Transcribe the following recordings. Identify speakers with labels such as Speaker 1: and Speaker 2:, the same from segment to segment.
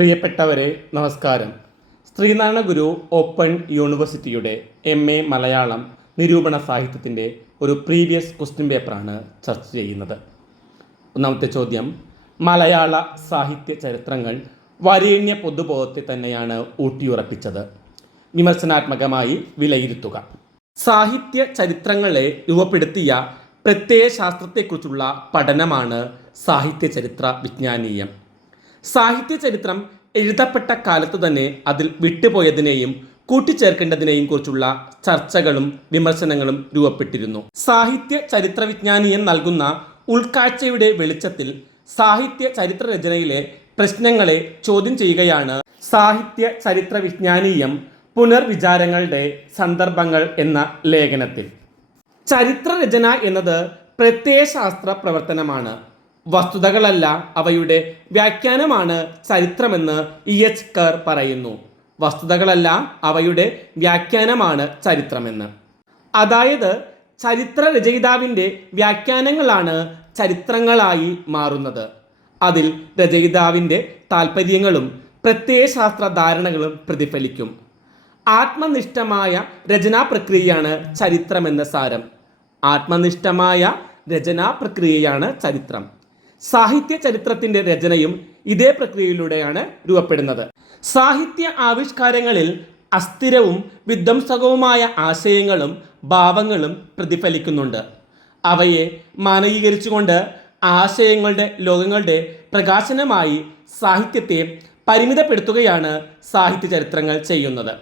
Speaker 1: പ്രിയപ്പെട്ടവരെ നമസ്കാരം. ശ്രീനാരായണ ഗുരു ഓപ്പൺ യൂണിവേഴ്സിറ്റിയുടെ എം എ മലയാളം നിരൂപണ സാഹിത്യത്തിന്റെ ഒരു പ്രീവിയസ് ക്വസ്റ്റ്യൻ പേപ്പറാണ് ചർച്ച ചെയ്യുന്നത്. ഒന്നാമത്തെ ചോദ്യം മലയാള സാഹിത്യ ചരിത്രങ്ങൾ വരേണ്യ പൊതുബോധത്തെ തന്നെയാണ് ഊട്ടിയുറപ്പിച്ചത്. വിമർശനാത്മകമായി വിലയിരുത്തുക. സാഹിത്യ ചരിത്രങ്ങളെ രൂപപ്പെടുത്തിയ പ്രത്യയശാസ്ത്രത്തെക്കുറിച്ചുള്ള പഠനമാണ് സാഹിത്യ ചരിത്ര വിജ്ഞാനീയം. സാഹിത്യ ചരിത്രം എഴുതപ്പെട്ട കാലത്ത് തന്നെ അതിൽ വിട്ടുപോയതിനെയും കൂട്ടിച്ചേർക്കേണ്ടതിനെയും കുറിച്ചുള്ള ചർച്ചകളും വിമർശനങ്ങളും രൂപപ്പെട്ടിരുന്നു. സാഹിത്യ ചരിത്ര വിജ്ഞാനിയൻ നൽകുന്ന ഉൾക്കാഴ്ചയുടെ വെളിച്ചത്തിൽ സാഹിത്യ ചരിത്ര രചനയിലെ പ്രശ്നങ്ങളെ ചോദ്യം ചെയ്യുകയാണ് സാഹിത്യ ചരിത്ര വിജ്ഞാനീയം പുനർവിചാരങ്ങളുടെ സന്ദർഭങ്ങൾ എന്ന ലേഖനത്തിൽ. ചരിത്രരചന എന്നത് പ്രത്യയശാസ്ത്ര പ്രവർത്തനമാണ് വസ്തുതകളല്ല അവയുടെ വ്യാഖ്യാനമാണ് ചരിത്രമെന്ന് ഇ എച്ച് കർ പറയുന്നു. വസ്തുതകളല്ല അവയുടെ വ്യാഖ്യാനമാണ് ചരിത്രമെന്ന്. അതായത് ചരിത്ര രചയിതാവിന്റെ വ്യാഖ്യാനങ്ങളാണ് ചരിത്രങ്ങളായി മാറുന്നത്. അതിൽ രചയിതാവിന്റെ താല്പര്യങ്ങളും പ്രത്യയശാസ്ത്ര ധാരണകളും പ്രതിഫലിക്കും. ആത്മനിഷ്ഠമായ രചനാ പ്രക്രിയയാണ് ചരിത്രമെന്ന സാരം. ആത്മനിഷ്ഠമായ രചനാ പ്രക്രിയയാണ് ചരിത്രം. സാഹിത്യ ചരിത്രത്തിന്റെ രചനയും ഇതേ പ്രക്രിയയിലൂടെയാണ് രൂപപ്പെടുന്നത്. സാഹിത്യ ആവിഷ്കാരങ്ങളിൽ അസ്ഥിരവും വിധ്വംസകവുമായ ആശയങ്ങളും ഭാവങ്ങളും പ്രതിഫലിക്കുന്നുണ്ട്. അവയെ മാനകീകരിച്ചുകൊണ്ട് ആശയങ്ങളുടെ ലോകങ്ങളുടെ പ്രകാശനമായി സാഹിത്യത്തെ പരിമിതപ്പെടുത്തുകയാണ് സാഹിത്യ ചരിത്രങ്ങൾ ചെയ്യുന്നത്.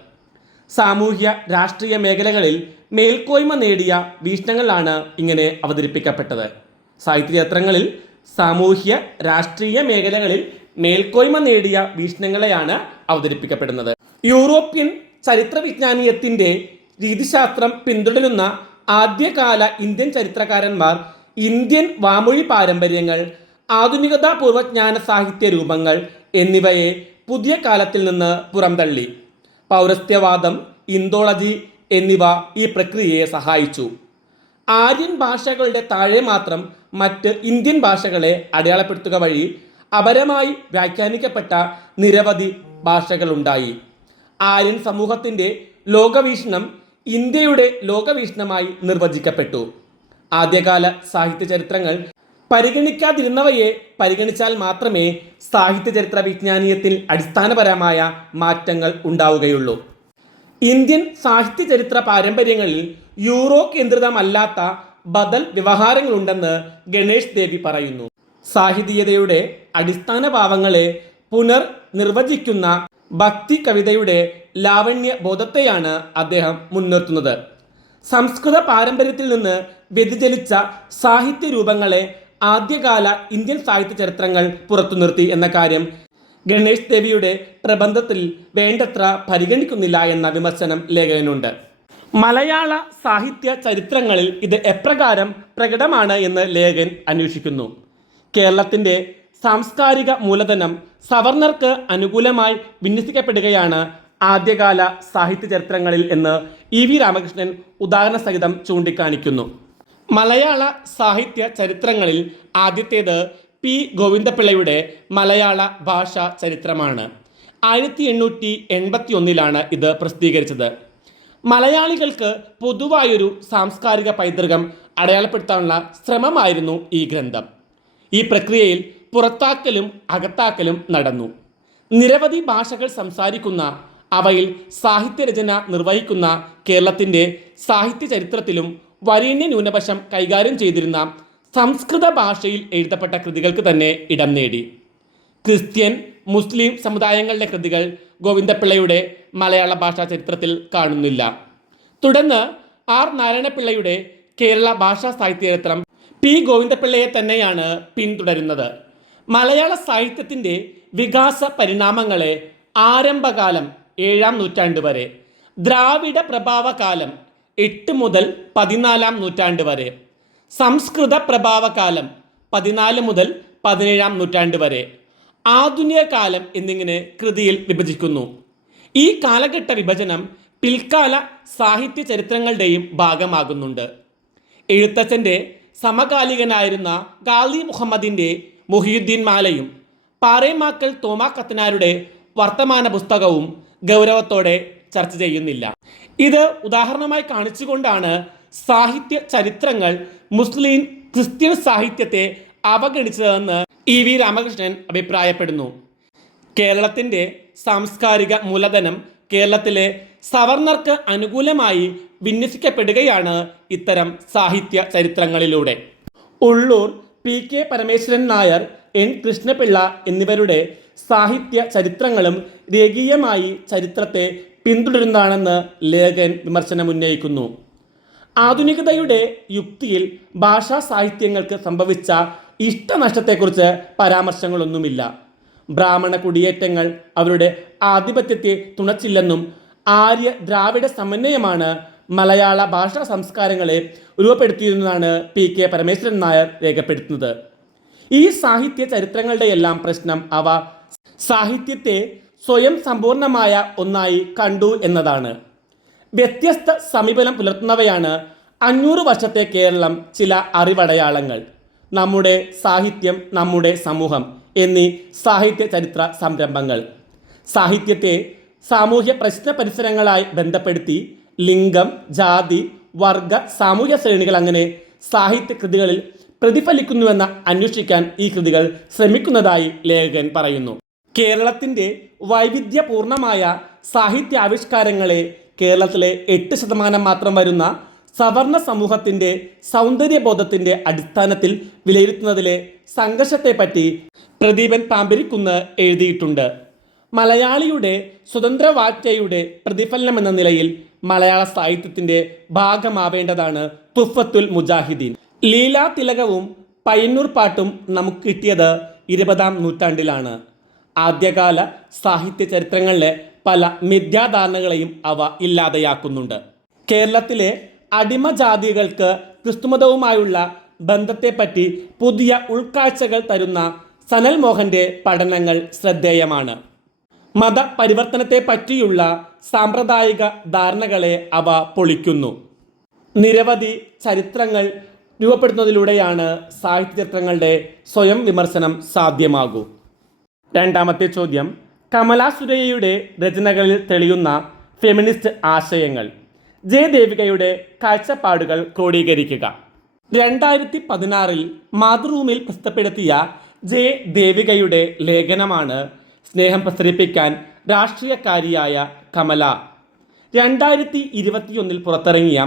Speaker 1: സാമൂഹ്യ രാഷ്ട്രീയ മേഖലകളിൽ മേൽക്കോയ്മ നേടിയ വീക്ഷണങ്ങളാണ് ഇങ്ങനെ അവതരിപ്പിക്കപ്പെട്ടത്. സാഹിത്യ ചരിത്രങ്ങളിൽ സാമൂഹ്യ രാഷ്ട്രീയ മേഖലകളിൽ മേൽക്കോയ്മ നേടിയ വീക്ഷണങ്ങളെയാണ് അവതരിപ്പിക്കപ്പെടുന്നത്. യൂറോപ്യൻ ചരിത്ര വിജ്ഞാനീയത്തിന്റെ രീതിശാസ്ത്രം പിന്തുടരുന്ന ആദ്യകാല ഇന്ത്യൻ ചരിത്രകാരന്മാർ ഇന്ത്യൻ വാമൊഴി പാരമ്പര്യങ്ങൾ ആധുനികതാ പൂർവജ്ഞാന സാഹിത്യ രൂപങ്ങൾ എന്നിവയെ പുതിയ കാലത്തിൽ നിന്ന് പുറംതള്ളി. പൗരസ്ത്യവാദം ഇന്തോളജി എന്നിവ ഈ പ്രക്രിയയെ സഹായിച്ചു. ആര്യൻ ഭാഷകളുടെ താഴെ മാത്രം മറ്റ് ഇന്ത്യൻ ഭാഷകളെ അടയാളപ്പെടുത്തുക വഴി അപരമായി വ്യാഖ്യാനിക്കപ്പെട്ട നിരവധി ഭാഷകളുണ്ടായി. ആര്യൻ സമൂഹത്തിന്റെ ലോകവീക്ഷണം ഇന്ത്യയുടെ ലോകവീക്ഷണമായി നിർവചിക്കപ്പെട്ടു. ആദ്യകാല സാഹിത്യ ചരിത്രങ്ങൾ പരിഗണിക്കാതിരുന്നവയെ പരിഗണിച്ചാൽ മാത്രമേ സാഹിത്യ ചരിത്ര വിജ്ഞാനീയത്തിൽ അടിസ്ഥാനപരമായ മാറ്റങ്ങൾ ഉണ്ടാവുകയുള്ളൂ. ഇന്ത്യൻ സാഹിത്യ ചരിത്ര പാരമ്പര്യങ്ങളിൽ യൂറോ കേന്ദ്രിതമല്ലാത്ത ബദൽ വ്യവഹാരങ്ങളുണ്ടെന്ന് ഗണേഷ് ദേവി പറയുന്നു. സാഹിതീയതയുടെ അടിസ്ഥാന ഭാവങ്ങളെ പുനർ നിർവചിക്കുന്ന ഭക്തി കവിതയുടെ ലാവണ്യ ബോധത്തെയാണ് അദ്ദേഹം മുൻനിർത്തുന്നത്. സംസ്കൃത പാരമ്പര്യത്തിൽ നിന്ന് വ്യതിചലിച്ച സാഹിത്യ രൂപങ്ങളെ ആദ്യകാല ഇന്ത്യൻ സാഹിത്യ ചരിത്രങ്ങൾ പുറത്തു നിർത്തി എന്ന കാര്യം ഗണേഷ് ദേവിയുടെ പ്രബന്ധത്തിൽ വേണ്ടത്ര പരിഗണിക്കുന്നില്ല എന്ന വിമർശനം ലേഖകനുണ്ട്. മലയാള സാഹിത്യ ചരിത്രങ്ങളിൽ ഇത് എപ്രകാരം പ്രകടമാണ് എന്ന് ലേഖൻ അന്വേഷിക്കുന്നു. കേരളത്തിന്റെ സാംസ്കാരിക മൂലധനം സവർണർക്ക് അനുകൂലമായി വിന്യസിക്കപ്പെടുകയാണ് ആദ്യകാല സാഹിത്യ ചരിത്രങ്ങളിൽ എന്ന് ഇ വി രാമകൃഷ്ണൻ ഉദാഹരണ സഹിതം ചൂണ്ടിക്കാണിക്കുന്നു. മലയാള സാഹിത്യ ചരിത്രങ്ങളിൽ ആദ്യത്തേത് പി ഗോവിന്ദപിള്ളയുടെ മലയാള ഭാഷാ ചരിത്രമാണ്. ആയിരത്തി എണ്ണൂറ്റി എൺപത്തി ഒന്നിലാണ് ഇത് പ്രസിദ്ധീകരിച്ചത്. മലയാളികൾക്ക് പൊതുവായൊരു സാംസ്കാരിക പൈതൃകം അടയാളപ്പെടുത്താനുള്ള ശ്രമമായിരുന്നു ഈ ഗ്രന്ഥം. ഈ പ്രക്രിയയിൽ പുറത്താക്കലും അകത്താക്കലും നടന്നു. നിരവധി ഭാഷകൾ സംസാരിക്കുന്ന അവയിൽ സാഹിത്യരചന നിർവഹിക്കുന്ന കേരളത്തിന്റെ സാഹിത്യ ചരിത്രത്തിലും വരേണ്യ ന്യൂനപക്ഷം കൈകാര്യം ചെയ്തിരുന്ന സംസ്കൃത ഭാഷയിൽ എഴുതപ്പെട്ട കൃതികൾക്ക് തന്നെ ഇടം നേടി. ക്രിസ്ത്യൻ മുസ്ലിം സമുദായങ്ങളുടെ കൃതികൾ ഗോവിന്ദപിള്ളയുടെ മലയാള ഭാഷാ ചരിത്രത്തിൽ കാണുന്നില്ല. തുടർന്ന് ആർ നാരായണപിള്ളയുടെ കേരള ഭാഷാ സാഹിത്യ ചരിത്രം പി ഗോവിന്ദപിള്ളയെ തന്നെയാണ് പിന്തുടരുന്നത്. മലയാള സാഹിത്യത്തിന്റെ വികാസ പരിണാമങ്ങളെ ആരംഭകാലം ഏഴാം നൂറ്റാണ്ട് വരെ ദ്രാവിഡ പ്രഭാവകാലം എട്ട് മുതൽ പതിനാലാം നൂറ്റാണ്ട് വരെ സംസ്കൃത പ്രഭാവകാലം പതിനാല് മുതൽ പതിനേഴാം നൂറ്റാണ്ട് വരെ ആധുനിക കാലം എന്നിങ്ങനെ കൃതിയിൽ വിഭജിക്കുന്നു. ഈ കാലഘട്ട വിഭജനം പിൽക്കാല സാഹിത്യ ചരിത്രങ്ങളുടെയും ഭാഗമാകുന്നുണ്ട്. എഴുത്തച്ഛന്റെ സമകാലികനായിരുന്ന ഗാലി മുഹമ്മദിന്റെ മുഹിയുദ്ദീൻ മാലയും പാറേമാക്കൽ തോമാ കത്തനാരുടെ വർത്തമാന പുസ്തകവും ഗൗരവത്തോടെ ചർച്ച ചെയ്യുന്നില്ല. ഇത് ഉദാഹരണമായി കാണിച്ചുകൊണ്ടാണ് സാഹിത്യ ചരിത്രങ്ങൾ മുസ്ലിം ക്രിസ്ത്യൻ സാഹിത്യത്തെ അവഗണിച്ചതെന്ന് ഇ വി രാമകൃഷ്ണൻ അഭിപ്രായപ്പെടുന്നു. കേരളത്തിന്റെ സാംസ്കാരിക മൂലധനം കേരളത്തിലെ സവർണർക്ക് അനുകൂലമായി വിന്യസിക്കപ്പെടുകയാണ് ഇത്തരം സാഹിത്യ ചരിത്രങ്ങളിലൂടെ. Ulloor P K Parameswaran Nair N Krishnapillai എന്നിവരുടെ സാഹിത്യ ചരിത്രങ്ങളും രേഖീയമായി ചരിത്രത്തെ പിന്തുടരുന്നതാണെന്ന് ലേഖൻ വിമർശനമുന്നയിക്കുന്നു. ആധുനികതയുടെ യുക്തിയിൽ ഭാഷാ സാഹിത്യങ്ങൾക്ക് സംഭവിച്ച ഇഷ്ടനഷ്ടത്തെക്കുറിച്ച് പരാമർശങ്ങളൊന്നുമില്ല. ബ്രാഹ്മണ കുടിയേറ്റങ്ങൾ അവരുടെ ആധിപത്യത്തെ തുണച്ചില്ലെന്നും ആര്യ ദ്രാവിഡ സമന്വയമാണ് മലയാള ഭാഷാ സംസ്കാരങ്ങളെ രൂപപ്പെടുത്തിയിരുന്നതാണ് പി കെ പരമേശ്വരൻ നായർ രേഖപ്പെടുത്തുന്നത്. ഈ സാഹിത്യ ചരിത്രങ്ങളുടെയെല്ലാം പ്രശ്നം അവ സാഹിത്യത്തെ സ്വയം സമ്പൂർണമായ ഒന്നായി കണ്ടു എന്നതാണ്. വ്യത്യസ്ത സമീപനം പുലർത്തുന്നവയാണ് അഞ്ഞൂറ് വർഷത്തെ കേരളം ചില അറിവടയാളങ്ങൾ. നമ്മുടെ സാഹിത്യം നമ്മുടെ സമൂഹം എന്നീ സാഹിത്യ ചരിത്ര സംരംഭങ്ങൾ. സാഹിത്യത്തെ സാമൂഹ്യ പ്രശ്ന പരിസരങ്ങളായി ബന്ധപ്പെടുത്തി ലിംഗം ജാതി വർഗ സാമൂഹ്യ ശ്രേണികൾ അങ്ങനെ സാഹിത്യ കൃതികളിൽ പ്രതിഫലിക്കുന്നുവെന്ന് അന്വേഷിക്കാൻ ഈ കൃതികൾ ശ്രമിക്കുന്നതായി ലേഖകൻ പറയുന്നു. കേരളത്തിന്റെ വൈവിധ്യപൂർണമായ സാഹിത്യാവിഷ്കാരങ്ങളെ കേരളത്തിലെ എട്ട് ശതമാനം മാത്രം വരുന്ന സവർണ സമൂഹത്തിന്റെ സൗന്ദര്യബോധത്തിന്റെ അടിസ്ഥാനത്തിൽ വിലയിരുത്തുന്നതിലെ സംഘർഷത്തെപ്പറ്റി പ്രദീപൻ പാമ്പരിക്കുന്ന് എഴുതിയിട്ടുണ്ട്. മലയാളിയുടെ സ്വതന്ത്ര വാഴ്ചയുടെ പ്രതിഫലനം എന്ന നിലയിൽ മലയാള സാഹിത്യത്തിന്റെ ഭാഗമാവേണ്ടതാണ് തുഫത്തുൽ മുജാഹിദീൻ. ലീലാ തിലകവും പയ്യന്നൂർ പാട്ടും നമുക്ക് കിട്ടിയത് ഇരുപതാം നൂറ്റാണ്ടിലാണ്. ആദ്യകാല സാഹിത്യ ചരിത്രങ്ങളിലെ പല മിഥ്യാധാരണകളെയും അവ ഇല്ലാതെയാക്കുന്നുണ്ട്. കേരളത്തിലെ അടിമജാതികൾക്ക് ക്രിസ്തുമതവുമായുള്ള ബന്ധത്തെപ്പറ്റി പുതിയ ഉൾക്കാഴ്ചകൾ തരുന്ന സനൽ മോഹന്റെ പഠനങ്ങൾ ശ്രദ്ധേയമാണ്. മതപരിവർത്തനത്തെ പറ്റിയുള്ള സാമ്പ്രദായിക ധാരണകളെ അവ പൊളിക്കുന്നു. നിരവധി ചരിത്രങ്ങൾ രൂപപ്പെടുന്നതിലൂടെയാണ് സാഹിത്യ ചിത്രങ്ങളുടെ സ്വയം വിമർശനം സാധ്യമാകൂ. രണ്ടാമത്തെ ചോദ്യം കമലാ സുരയ്യയുടെ രചനകളിൽ തെളിയുന്ന ഫെമിനിസ്റ്റ് ആശയങ്ങൾ. ജെ ദേവികയുടെ കാഴ്ചപ്പാടുകൾ ക്രോഡീകരിക്കുക. രണ്ടായിരത്തി പതിനാറിൽ മാതൃഭൂമിയിൽ പ്രസിദ്ധപ്പെടുത്തിയ ജെ ദേവികയുടെ ലേഖനമാണ് സ്നേഹം പ്രസരിപ്പിക്കാൻ രാഷ്ട്രീയക്കാരിയായ കമല. രണ്ടായിരത്തി ഇരുപത്തിയൊന്നിൽ പുറത്തിറങ്ങിയ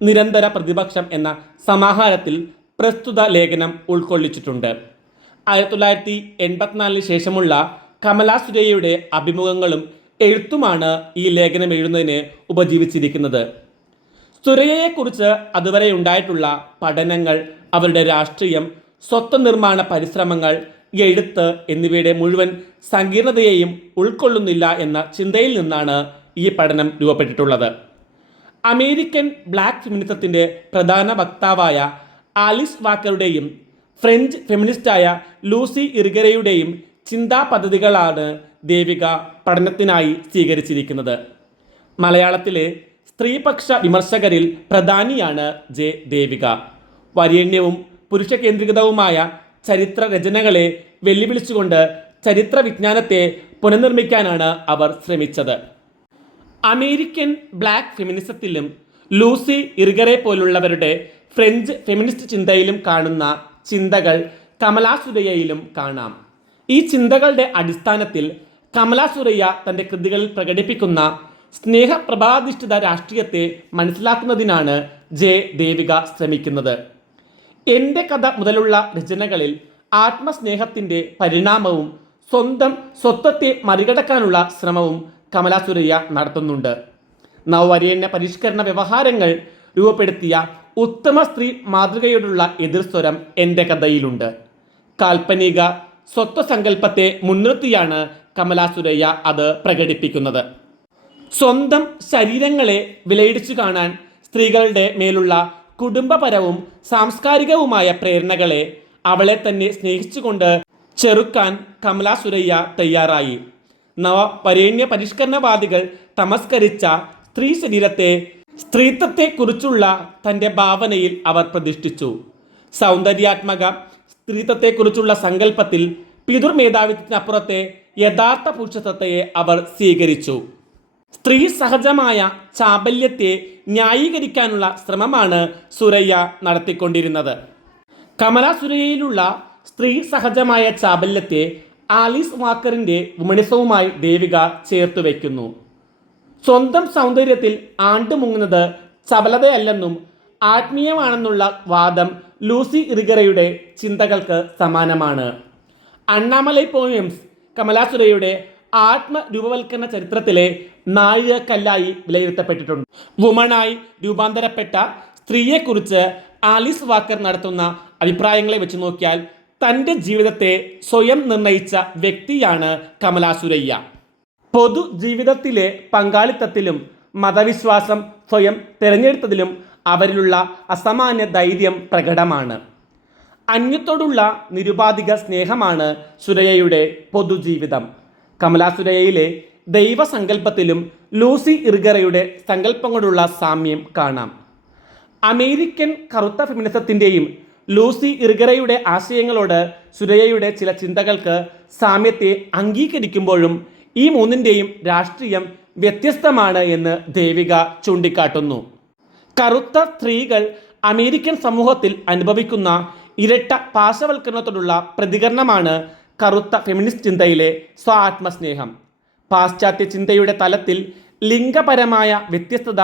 Speaker 1: നിരന്തര പ്രതിപക്ഷം എന്ന സമാഹാരത്തിൽ പ്രസ്തുത ലേഖനം ഉൾക്കൊള്ളിച്ചിട്ടുണ്ട്. ആയിരത്തി തൊള്ളായിരത്തി എൺപത്തിനാലിന് ശേഷമുള്ള കമല സുരയ്യയുടെ അഭിമുഖങ്ങളും എഴുത്തുമാണ് ഈ ലേഖനം എഴുതുന്നതിന് ഉപജീവിച്ചിരിക്കുന്നത്. സുരയ്യയെക്കുറിച്ച് അതുവരെ ഉണ്ടായിട്ടുള്ള പഠനങ്ങൾ അവരുടെ രാഷ്ട്രീയം സ്വത്ത് നിർമ്മാണ പരിശ്രമങ്ങൾ എഴുത്ത് എന്നിവയുടെ മുഴുവൻ സങ്കീർണതയെയും ഉൾക്കൊള്ളുന്നില്ല എന്ന ചിന്തയിൽ നിന്നാണ് ഈ പഠനം രൂപപ്പെട്ടിട്ടുള്ളത്. അമേരിക്കൻ ബ്ലാക്ക് ഫെമിനിസത്തിന്റെ പ്രധാന വക്താവായ ആലിസ് വാക്കറുടെയും ഫ്രഞ്ച് ഫെമിനിസ്റ്റായ ലൂസി ഇർഗരയുടെയും ചിന്താ പദ്ധതികളാണ് ദേവിക പഠനത്തിനായി സ്വീകരിച്ചിരിക്കുന്നത്. മലയാളത്തിലെ സ്ത്രീപക്ഷ വിമർശകരിൽ പ്രധാനിയാണ് ജെ. ദേവിക. വരേണ്യവും പുരുഷ കേന്ദ്രീകൃതവുമായ ചരിത്ര രചനകളെ വെല്ലുവിളിച്ചുകൊണ്ട് ചരിത്ര വിജ്ഞാനത്തെ പുനർനിർമ്മിക്കാനാണ് അവർ ശ്രമിച്ചത്. അമേരിക്കൻ ബ്ലാക്ക് ഫെമിനിസത്തിലും ലൂസി ഇറിഗറെ പോലുള്ളവരുടെ ഫ്രഞ്ച് ഫെമിനിസ്റ്റ് ചിന്തയിലും കാണുന്ന ചിന്തകൾ കമലാസുരയയിലും കാണാം. ഈ ചിന്തകളുടെ അടിസ്ഥാനത്തിൽ കമലാ സുരയ്യ തന്റെ കൃതികളിൽ പ്രകടിപ്പിക്കുന്ന സ്നേഹപ്രഭാധിഷ്ഠിത രാഷ്ട്രീയത്തെ മനസ്സിലാക്കുന്നതിനാണ് ജെ ദേവിക ശ്രമിക്കുന്നത്. എന്റെ കഥ മുതലുള്ള രചനകളിൽ ആത്മസ്നേഹത്തിന്റെ പരിണാമവും സ്വന്തം സ്വത്വത്തെ മറികടക്കാനുള്ള ശ്രമവും കമല സുരയ്യ നടത്തുന്നുണ്ട്. നവവരേണ്യ പരിഷ്കരണ വ്യവഹാരങ്ങൾ രൂപപ്പെടുത്തിയ ഉത്തമ സ്ത്രീ മാതൃകയോടുള്ള എതിർസ്വരം എന്റെ കഥയിലുണ്ട്. കാൽപ്പനിക സ്വത്വസങ്കല്പത്തെ മുൻനിർത്തിയാണ് കമലാ സുരയ്യ അത് പ്രകടിപ്പിക്കുന്നത്. സ്വന്തം ശരീരങ്ങളെ വിലയിടിച്ചു കാണാൻ സ്ത്രീകളുടെ മേലുള്ള കുടുംബപരവും സാംസ്കാരികവുമായ പ്രേരണകളെ അവളെ തന്നെ സ്നേഹിച്ചുകൊണ്ട് ചെറുക്കാൻ കമലാ സുരയ്യ തയ്യാറായി. നവ വരേണ്യ പരിഷ്കരണവാദികൾ തമസ്കരിച്ച സ്ത്രീ ശരീരത്തെ സ്ത്രീത്വത്തെക്കുറിച്ചുള്ള തന്റെ ഭാവനയിൽ അവർ പ്രതിഷ്ഠിച്ചു. സൗന്ദര്യാത്മക സ്ത്രീത്വത്തെക്കുറിച്ചുള്ള സങ്കല്പത്തിൽ പിതൃ മേധാവിത്വത്തിനപ്പുറത്തെ യഥാർത്ഥ പുരുഷത്വത്തെ അവർ സ്വീകരിച്ചു. സ്ത്രീ സഹജമായ ചാബല്യത്തെ ന്യായീകരിക്കാനുള്ള ശ്രമമാണ് സുരയ്യ നടത്തിക്കൊണ്ടിരുന്നത്. കമല സുരയ്യയിലുള്ള സ്ത്രീ സഹജമായ ചാബല്യത്തെ ആലീസ് വാക്കറിന്റെ വുമണിസവുമായി ദേവിക ചേർത്ത് വയ്ക്കുന്നു സ്വന്തം സൗന്ദര്യത്തിൽ ആണ്ടുമുങ്ങുന്നത് ചപലതയല്ലെന്നും ആത്മീയമാണെന്നുള്ള വാദം ലൂസി ഇറിഗറയുടെ ചിന്തകൾക്ക് സമാനമാണ്. അണ്ണാമലൈ പോയംസ് കമലാസുരയുടെ ആത്മരൂപവൽക്കരണ ചരിത്രത്തിലെ നാഴികക്കല്ലായി വിലയിരുത്തപ്പെട്ടിട്ടുണ്ട്. വുമണായി രൂപാന്തരപ്പെട്ട സ്ത്രീയെക്കുറിച്ച് ആലിസ് വാക്കർ നടത്തുന്ന അഭിപ്രായങ്ങളെ വെച്ച് നോക്കിയാൽ തന്റെ ജീവിതത്തെ സ്വയം നിർണയിച്ച വ്യക്തിയാണ് കമലാസുരയ്യ. പൊതു ജീവിതത്തിലെ പങ്കാളിത്തത്തിലും മതവിശ്വാസം സ്വയം തിരഞ്ഞെടുത്തതിലും അവരിലുള്ള അസാമാന്യ ധൈര്യം പ്രകടമാണ്. അന്യത്തോടുള്ള നിരുപാധിക സ്നേഹമാണ് സുരയ്യയുടെ പൊതുജീവിതം. കമലാ കമലാസുരയ്യയിലെ ദൈവസങ്കല്പത്തിലും ലൂസി ഇർഗറയുടെ സങ്കല്പങ്ങളോടുള്ള സാമ്യം കാണാം. അമേരിക്കൻ കറുത്ത ഫെമിനിസത്തിന്റെയും ലൂസി ഇർഗറയുടെ ആശയങ്ങളോട് സുരയ്യയുടെ ചില ചിന്തകൾക്ക് സാമ്യത്തെ അംഗീകരിക്കുമ്പോഴും ഈ മൂന്നിന്റെയും രാഷ്ട്രീയം വ്യത്യസ്തമാണ് എന്ന് ദേവിക ചൂണ്ടിക്കാട്ടുന്നു. കറുത്ത സ്ത്രീകൾ അമേരിക്കൻ സമൂഹത്തിൽ അനുഭവിക്കുന്ന ഇരട്ട പാശവൽക്കരണത്തോടുള്ള പ്രതികരണമാണ് കറുത്ത ഫെമിനിസ്റ്റ് ചിന്തയിലെ സ്വാത്മസ്നേഹം. പാശ്ചാത്യ ചിന്തയുടെ തലത്തിൽ ലിംഗപരമായ വ്യത്യസ്തത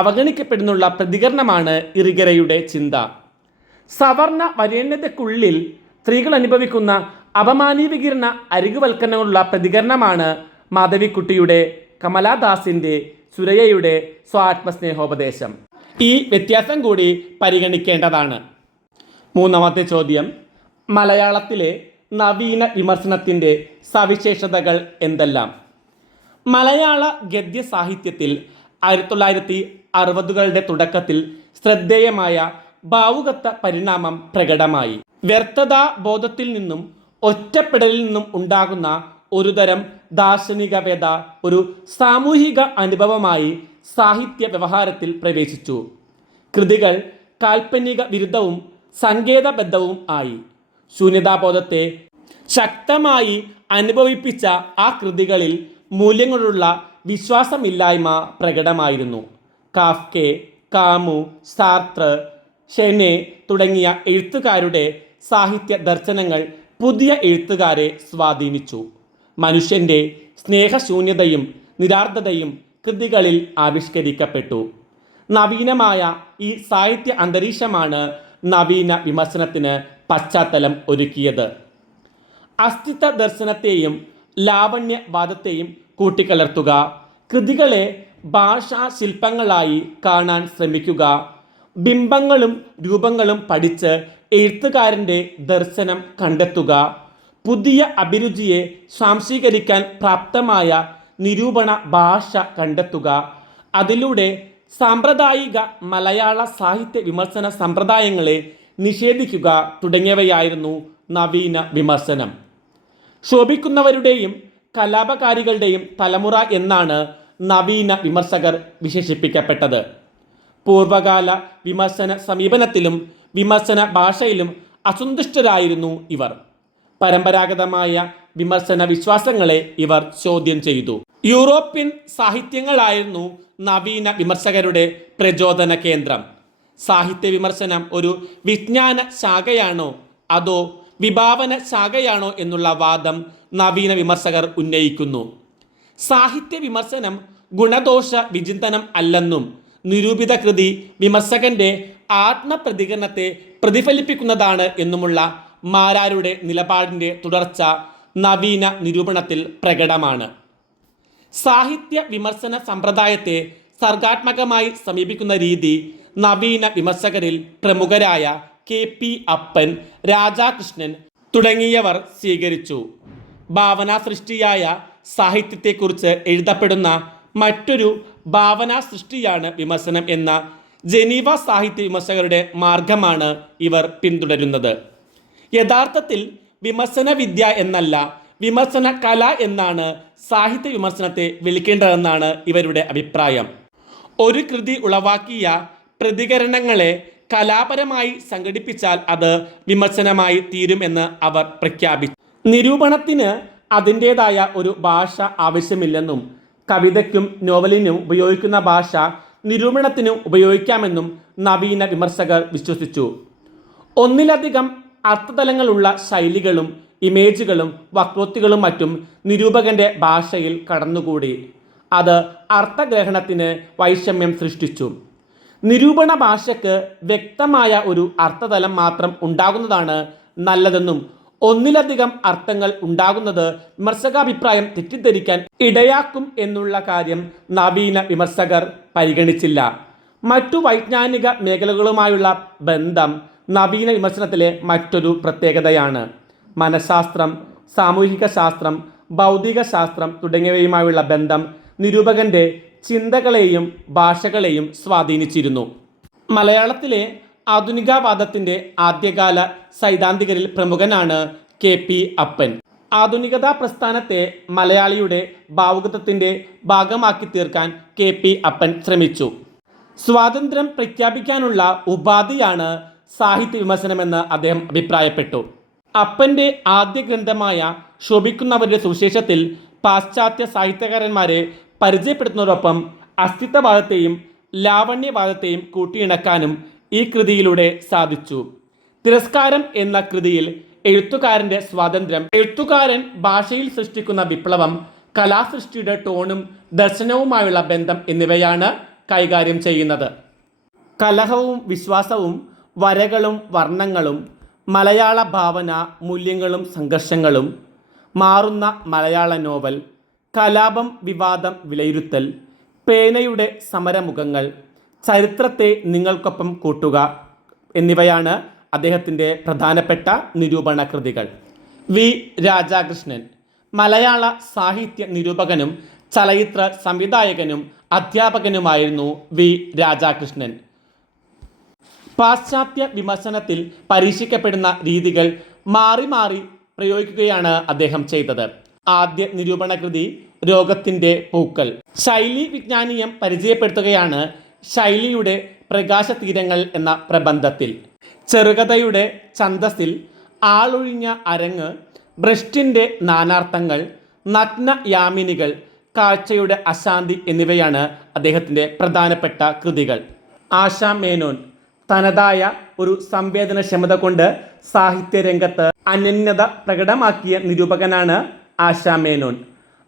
Speaker 1: അവഗണിക്കപ്പെടുന്നുള്ള പ്രതികരണമാണ് ഇറിഗരയുടെ ചിന്ത. സവർണ വരേണ്യതയ്ക്കുള്ളിൽ സ്ത്രീകൾ അനുഭവിക്കുന്ന അപമാനീവീകരണ അരികുവൽക്കരണങ്ങളുള്ള പ്രതികരണമാണ് മാധവിക്കുട്ടിയുടെ കമലാദാസിന്റെ സുരയ്യയുടെ സ്വാത്മസ്നേഹോപദേശം. ഈ വ്യത്യാസം കൂടി പരിഗണിക്കേണ്ടതാണ്. മൂന്നാമത്തെ ചോദ്യം മലയാളത്തിലെ നവീന വിമർശനത്തിന്റെ സവിശേഷതകൾ എന്തെല്ലാം? മലയാള ഗദ്യ സാഹിത്യത്തിൽ ആയിരത്തി തൊള്ളായിരത്തി അറുപതുകളുടെ തുടക്കത്തിൽ ശ്രദ്ധേയമായ ഭാവുകത്വ പരിണാമം പ്രകടമായി. വ്യർത്ഥതാ ബോധത്തിൽ നിന്നും ഒറ്റപ്പെടലിൽ നിന്നും ഉണ്ടാകുന്ന ഒരുതരം ദാർശനിക വ്യത ഒരു സാമൂഹിക അനുഭവമായി സാഹിത്യ വ്യവഹാരത്തിൽ പ്രവേശിച്ചു. കൃതികൾ കാൽപ്പനിക വിരുദ്ധവും സങ്കേതബദ്ധവും ആയി. ശൂന്യതാബോധത്തെ ശക്തമായി അനുഭവിപ്പിച്ച ആ കൃതികളിൽ മൂല്യങ്ങളുള്ള വിശ്വാസമില്ലായ്മ പ്രകടമായിരുന്നു. കാഫ്കെ കാമു സാർത്ര ഷെനെ തുടങ്ങിയ എഴുത്തുകാരുടെ സാഹിത്യ ദർശനങ്ങൾ പുതിയ എഴുത്തുകാരെ സ്വാധീനിച്ചു. മനുഷ്യന്റെ സ്നേഹശൂന്യതയും നിരാർദ്ധതയും കൃതികളിൽ ആവിഷ്കരിക്കപ്പെട്ടു. നവീനമായ ഈ സാഹിത്യ അന്തരീക്ഷമാണ് നവീന വിമർശനത്തിന് പശ്ചാത്തലം ഒരുക്കിയത്. അസ്തിത്വ ദർശനത്തെയും ലാവണ്യവാദത്തെയും കൂട്ടിക്കലർത്തുക കൃതികളെ ഭാഷാ ശില്പങ്ങളായി കാണാൻ ശ്രമിക്കുക ബിംബങ്ങളും രൂപങ്ങളും പഠിച്ച് എഴുത്തുകാരന്റെ ദർശനം കണ്ടെത്തുക പുതിയ അഭിരുചിയെ സ്വാംശീകരിക്കാൻ പ്രാപ്തമായ നിരൂപണ ഭാഷ കണ്ടെത്തുക. അതിലൂടെ സാമ്പ്രദായിക മലയാള സാഹിത്യ വിമർശന സമ്പ്രദായങ്ങളെ നിഷേധിക്കുക തുടങ്ങിയവയായിരുന്നു നവീന വിമർശനം. ശോഭിക്കുന്നവരുടെയും കലാപകാരികളുടെയും തലമുറ എന്നാണ് നവീന വിമർശകർ വിശേഷിപ്പിക്കപ്പെട്ടത്. പൂർവകാല വിമർശന സമീപനത്തിലും വിമർശന ഭാഷയിലും അസന്തുഷ്ടരായിരുന്നു ഇവർ. പരമ്പരാഗതമായ വിമർശന വിശ്വാസങ്ങളെ ഇവർ ചോദ്യം ചെയ്തു. യൂറോപ്യൻ സാഹിത്യങ്ങളായിരുന്നു നവീന വിമർശകരുടെ പ്രചോദന കേന്ദ്രം. സാഹിത്യ വിമർശനം ഒരു വിജ്ഞാന ശാഖയാണോ അതോ വിഭാവന ശാഖയാണോ എന്നുള്ള വാദം നവീന വിമർശകർ ഉന്നയിക്കുന്നു. സാഹിത്യ വിമർശനം ഗുണദോഷ വിചിന്തനം അല്ലെന്നും നിരൂപിത കൃതി വിമർശകന്റെ ആത്മപ്രതികരണത്തെ പ്രതിഫലിപ്പിക്കുന്നതാണ് എന്നുമുള്ള മാരാരുടെ നിലപാടിന്റെ തുടർച്ച നവീന നിരൂപണത്തിൽ പ്രകടമാണ്. സാഹിത്യ വിമർശന സമ്പ്രദായത്തെ സർഗാത്മകമായി സമീപിക്കുന്ന രീതി നവീന വിമർശകരിൽ പ്രമുഖരായ കെ പി അപ്പൻ രാജാകൃഷ്ണൻ തുടങ്ങിയവർ സ്വീകരിച്ചു. ഭാവനാ സൃഷ്ടിയായ സാഹിത്യത്തെക്കുറിച്ച് എഴുതപ്പെടുന്ന മറ്റൊരു ഭാവനാ സൃഷ്ടിയാണ് വിമർശനം എന്ന ജനീവ സാഹിത്യ വിമർശകരുടെ മാർഗമാണ് ഇവർ പിന്തുടരുന്നത്. യഥാർത്ഥത്തിൽ വിമർശന വിദ്യ എന്നല്ല വിമർശന കല എന്നാണ് സാഹിത്യ വിമർശനത്തെ വിളിക്കേണ്ടതെന്നാണ് ഇവരുടെ അഭിപ്രായം. ഒരു കൃതി ഉളവാക്കിയ പ്രതികരണങ്ങളെ കലാപരമായി സംഘടിപ്പിച്ചാൽ അത് വിമർശനമായി തീരും എന്ന് അവർ പ്രഖ്യാപിച്ചു. നിരൂപണത്തിന് അതിന്റേതായ ഒരു ഭാഷ ആവശ്യമില്ലെന്നും കവിതയ്ക്കും നോവലിനും ഉപയോഗിക്കുന്ന ഭാഷ നിരൂപണത്തിനും ഉപയോഗിക്കാമെന്നും നവീന വിമർശകർ വിശ്വസിച്ചു. ഒന്നിലധികം അർത്ഥതലങ്ങളുള്ള ശൈലികളും ഇമേജുകളും വക്രോക്തികളും മറ്റും നിരൂപകന്റെ ഭാഷയിൽ കടന്നുകൂടി. അത് അർത്ഥഗ്രഹണത്തിന് വൈഷമ്യം സൃഷ്ടിച്ചു. നിരൂപണ ഭാഷയ്ക്ക് വ്യക്തമായ ഒരു അർത്ഥതലം മാത്രം ഉണ്ടാകുന്നതാണ് നല്ലതെന്നും ഒന്നിലധികം അർത്ഥങ്ങൾ ഉണ്ടാകുന്നത് വിമർശകാഭിപ്രായം തെറ്റിദ്ധരിക്കാൻ ഇടയാക്കും എന്നുള്ള കാര്യം നവീന വിമർശകർ പരിഗണിച്ചില്ല. മറ്റു വൈജ്ഞാനിക മേഖലകളുമായുള്ള ബന്ധം നവീന വിമർശനത്തിലെ മറ്റൊരു പ്രത്യേകതയാണ് മനഃശാസ്ത്രം സാമൂഹിക ശാസ്ത്രം ഭൗതിക ശാസ്ത്രം തുടങ്ങിയവയുമായുള്ള ബന്ധം നിരൂപകന്റെ ചിന്തകളെയും ഭാഷകളെയും സ്വാധീനിച്ചിരുന്നു. മലയാളത്തിലെ ആധുനികവാദത്തിന്റെ ആദ്യകാല സൈദ്ധാന്തികരിൽ പ്രമുഖനാണ് കെ പി അപ്പൻ. ആധുനികതാ പ്രസ്ഥാനത്തെ മലയാളിയുടെ ഭാവുകത്വത്തിന്റെ ഭാഗമാക്കി തീർക്കാൻ കെ പി അപ്പൻ ശ്രമിച്ചു. സ്വാതന്ത്ര്യം പ്രഖ്യാപിക്കാനുള്ള ഉപാധിയാണ് സാഹിത്യ വിമർശനമെന്ന് അദ്ദേഹം അഭിപ്രായപ്പെട്ടു. അപ്പന്റെ ആദ്യ ഗ്രന്ഥമായ ശോഭിക്കുന്നവരുടെ സുവിശേഷത്തിൽ പാശ്ചാത്യ സാഹിത്യകാരന്മാരെ പരിചയപ്പെടുത്തുന്നതോടൊപ്പം അസ്തിത്വവാദത്തെയും ലാവണ്യവാദത്തെയും കൂട്ടിയിണക്കാനും ഈ കൃതിയിലൂടെ സാധിച്ചു. തിരസ്കാരം എന്ന കൃതിയിൽ എഴുത്തുകാരന്റെ സ്വാതന്ത്ര്യം എഴുത്തുകാരൻ ഭാഷയിൽ സൃഷ്ടിക്കുന്ന വിപ്ലവം കലാസൃഷ്ടിയുടെ ടോണും ദർശനവുമായുള്ള ബന്ധം എന്നിവയാണ് കൈകാര്യം ചെയ്യുന്നത്. കലഹവും വിശ്വാസവും വരകളും വർണങ്ങളും മലയാള ഭാവന മൂല്യങ്ങളും സംഘർഷങ്ങളും മാറുന്ന മലയാള നോവൽ കലാപം വിവാദം വിലയിരുത്തൽ പേനയുടെ സമരമുഖങ്ങൾ ചരിത്രത്തെ നിങ്ങൾക്കൊപ്പം കൂട്ടുക എന്നിവയാണ് അദ്ദേഹത്തിന്റെ പ്രധാനപ്പെട്ട നിരൂപണ കൃതികൾ. വി. രാജാകൃഷ്ണൻ മലയാള സാഹിത്യ നിരൂപകനും ചലച്ചിത്ര സംവിധായകനും അധ്യാപകനുമായിരുന്നു വി. രാധാകൃഷ്ണൻ പാശ്ചാത്യ വിമർശനത്തിൽ പരീക്ഷിക്കപ്പെടുന്ന രീതികൾ മാറി മാറി പ്രയോഗിക്കുകയാണ് അദ്ദേഹം ചെയ്തത്. ആദ്യ നിരൂപണ കൃതി രോഗത്തിന്റെ പൂക്കൾ. ശൈലി വിജ്ഞാനീയം പരിചയപ്പെടുത്തുകയാണ് ശൈലിയുടെ പ്രകാശതീരങ്ങൾ എന്ന പ്രബന്ധത്തിൽ. ചെറുകഥയുടെ ഛന്തസ്സിൽ ആളൊഴിഞ്ഞ അരങ്ങ് ഭ്രഷ്ടിന്റെ നാനാർത്ഥങ്ങൾ നഗ്ന യാമിനികൾ കാഴ്ചയുടെ അശാന്തി എന്നിവയാണ് അദ്ദേഹത്തിന്റെ പ്രധാനപ്പെട്ട കൃതികൾ. ആശാ മേനോൻ തനതായ ഒരു സംവേദനക്ഷമത കൊണ്ട് സാഹിത്യ സാഹിത്യരംഗത്ത് അനന്യത പ്രകടമാക്കിയ നിരൂപകനാണ് ആശാ മേനോൻ.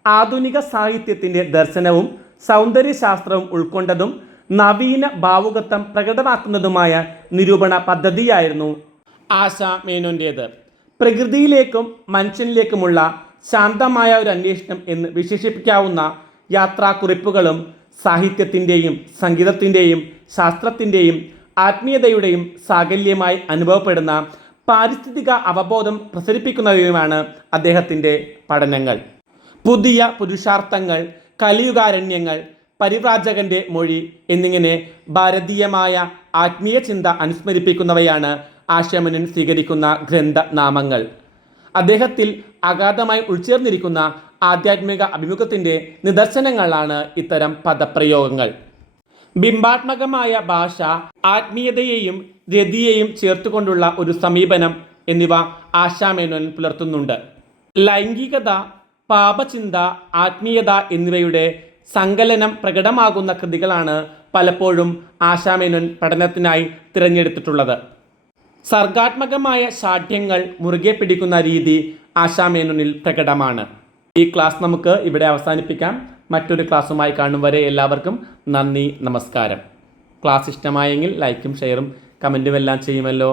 Speaker 1: ആധുനിക സാഹിത്യത്തിന്റെ ദർശനവും സൗന്ദര്യശാസ്ത്രവും ഉൾക്കൊണ്ടതും നവീന ഭാവുകത്വം പ്രകടമാക്കുന്നതുമായ നിരൂപണ പദ്ധതിയായിരുന്നു ആശാ മേനോന്റേത് പ്രകൃതിയിലേക്കും മനുഷ്യനിലേക്കുമുള്ള ശാന്തമായ ഒരു അന്വേഷണം എന്ന് വിശേഷിപ്പിക്കാവുന്ന യാത്രാക്കുറിപ്പുകളും സാഹിത്യത്തിന്റെയും സംഗീതത്തിന്റെയും ശാസ്ത്രത്തിന്റെയും ആത്മീയതയുടെയും സാകല്യമായി അനുഭവപ്പെടുന്ന പാരിസ്ഥിതിക അവബോധം പ്രസരിപ്പിക്കുന്നവയുമാണ് അദ്ദേഹത്തിന്റെ പഠനങ്ങൾ. പുതിയ പുരുഷാർത്ഥങ്ങൾ കലിയുഗാരണ്യങ്ങൾ പരിവ്രാജകന്റെ മൊഴി എന്നിങ്ങനെ ഭാരതീയമായ ആത്മീയ ചിന്ത അനുസ്മരിപ്പിക്കുന്നവയാണ് ആശയമനൻ സ്വീകരിക്കുന്ന ഗ്രന്ഥനാമങ്ങൾ. അദ്ദേഹത്തിൽ അഗാധമായി ഉൾച്ചേർന്നിരിക്കുന്ന ആധ്യാത്മിക അഭിമുഖത്തിന്റെ നിദർശനങ്ങളാണ് ഇത്തരം പദപ്രയോഗങ്ങൾ. ബിംബാത്മകമായ ഭാഷ ആത്മീയതയെയും രതിയെയും ചേർത്തുകൊണ്ടുള്ള ഒരു സമീപനം എന്നിവ ആശാമേനോൻ പുലർത്തുന്നുണ്ട്. ലൈംഗികത പാപചിന്ത ആത്മീയത എന്നിവയുടെ സങ്കലനം പ്രകടമാകുന്ന കൃതികളാണ് പലപ്പോഴും ആശാമേനോൻ പഠനത്തിനായി തിരഞ്ഞെടുത്തിട്ടുള്ളത്. സർഗാത്മകമായ ശാഠ്യങ്ങൾ മുറുകെ പിടിക്കുന്ന രീതി ആശാമേനോനിൽ പ്രകടമാണ്. ഈ ക്ലാസ് നമുക്ക് ഇവിടെ അവസാനിപ്പിക്കാം. മറ്റൊരു ക്ലാസ്സുമായി കാണും വരെ എല്ലാവർക്കും നന്ദി നമസ്കാരം. ക്ലാസ് ഇഷ്ടമായെങ്കിൽ ലൈക്കും ഷെയറും കമന്റും എല്ലാം ചെയ്യുമല്ലോ.